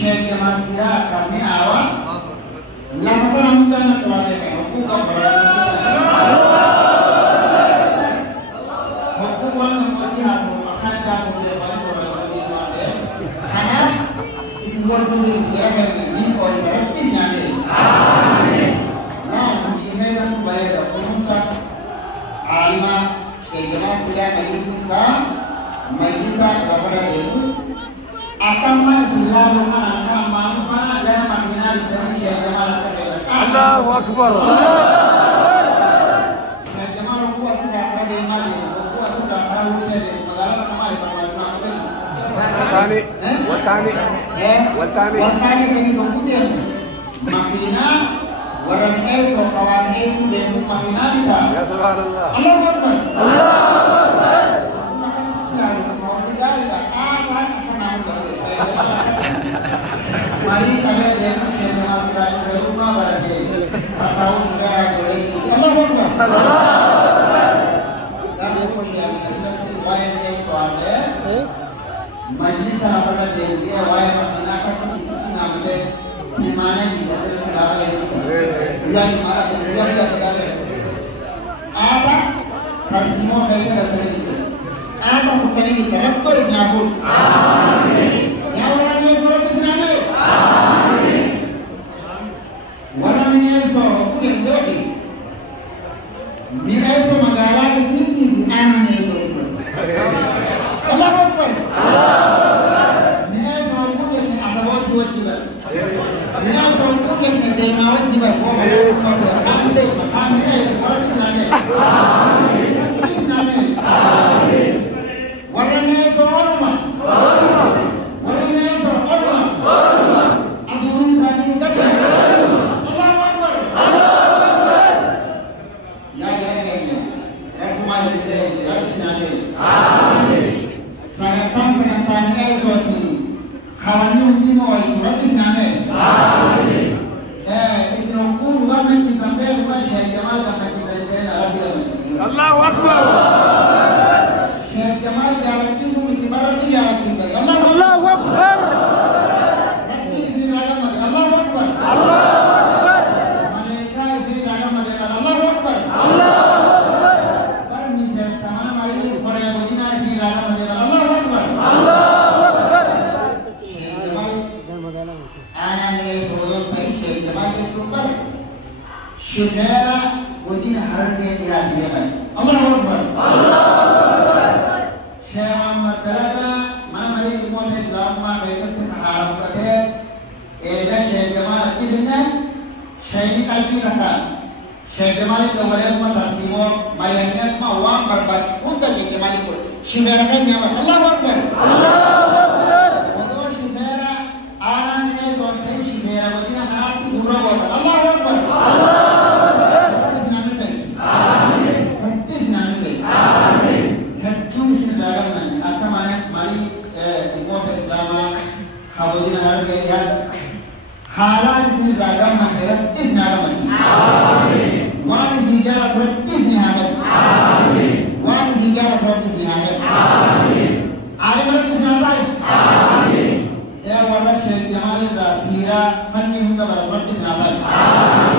Syekh Jamal Sirah kami awal lakukan amutan keluarga hukum hukuman memperhatikan merupakan dan menjadi karena ismur suri dia ini oleh terapis nanti. Nah, ini satu bayar pengusaha alimah Syekh Jamal Sirah kali bisa majlis kepada itu akan selalu akan mampu dan mengenal dari Syekh Jamal. Allahu Akbar. Syekh Jamal kuat sudah ada imani, kuat sudah tahu saya negara kemai Watani sini kemudian makina orang eso kawan eso dan makina bisa. Ya subhanallah. Allahu Akbar. Mari kami lihat Syekh Jamal Sirah ke rumah berarti atau negara boleh Allahu Akbar. Dan hukum yang seperti wayan ini soalnya majlis apa saja dia wayan menggunakan kisi namanya di mana di dasar negara ini yang mana dia tidak apa kasihmu biasa dasar itu apa bukan ini karakter Islam. Amin. Ya orang yang surat Islam. Amin. Orang yang surat yang lebih bila itu magala di sini anak itu. Allahu Akbar. Bila surat yang asawat wajibat. Bila surat yang dema wajibat. Ande ande orang Islam. Amin. Islam. Amin. Orang yang surat Allahu Akbar. Syekh Jamal jalan kisu di barat dia cinta. Allahu Akbar. Nanti sini dalam Allahu Akbar. Allahu Akbar. Mereka sini dalam Allahu Akbar. Allahu Akbar. Bar misal sama mari Korea Bodina sini dalam Allahu Akbar. Allahu Akbar. Syekh Jamal anak ni soal baik Syekh Jamal itu bar. Syekh Bodina harga dia dia baik. Allahu Akbar. Allahu Akbar. Syekh Muhammad Talaga mana mari umat Islam ma besar terharam kate. Eda Syekh Jamal ibn Syekh kalbi raka. Syekh Jamal itu boleh umat tersimo mayatnya ma uang berbagi untuk Syekh Jamal itu. Syekh nyaman. Allahu Akbar. Allahu Akbar. Untuk Syekh anak ni soal Syekh Bodina harap guru buat. Allahu Akbar. Allahu Khawajin harga ya halal sini ragam masyarakat isnagam mati. Amin. Wan hijab rabbis nihamat. Amin. Wan hijab rabbis nihamat. Amin. Alim rabbis nihamat. Amin. Ya wala Syekh Jamal Sirah fanni hunda rabbis nihamat. Amin.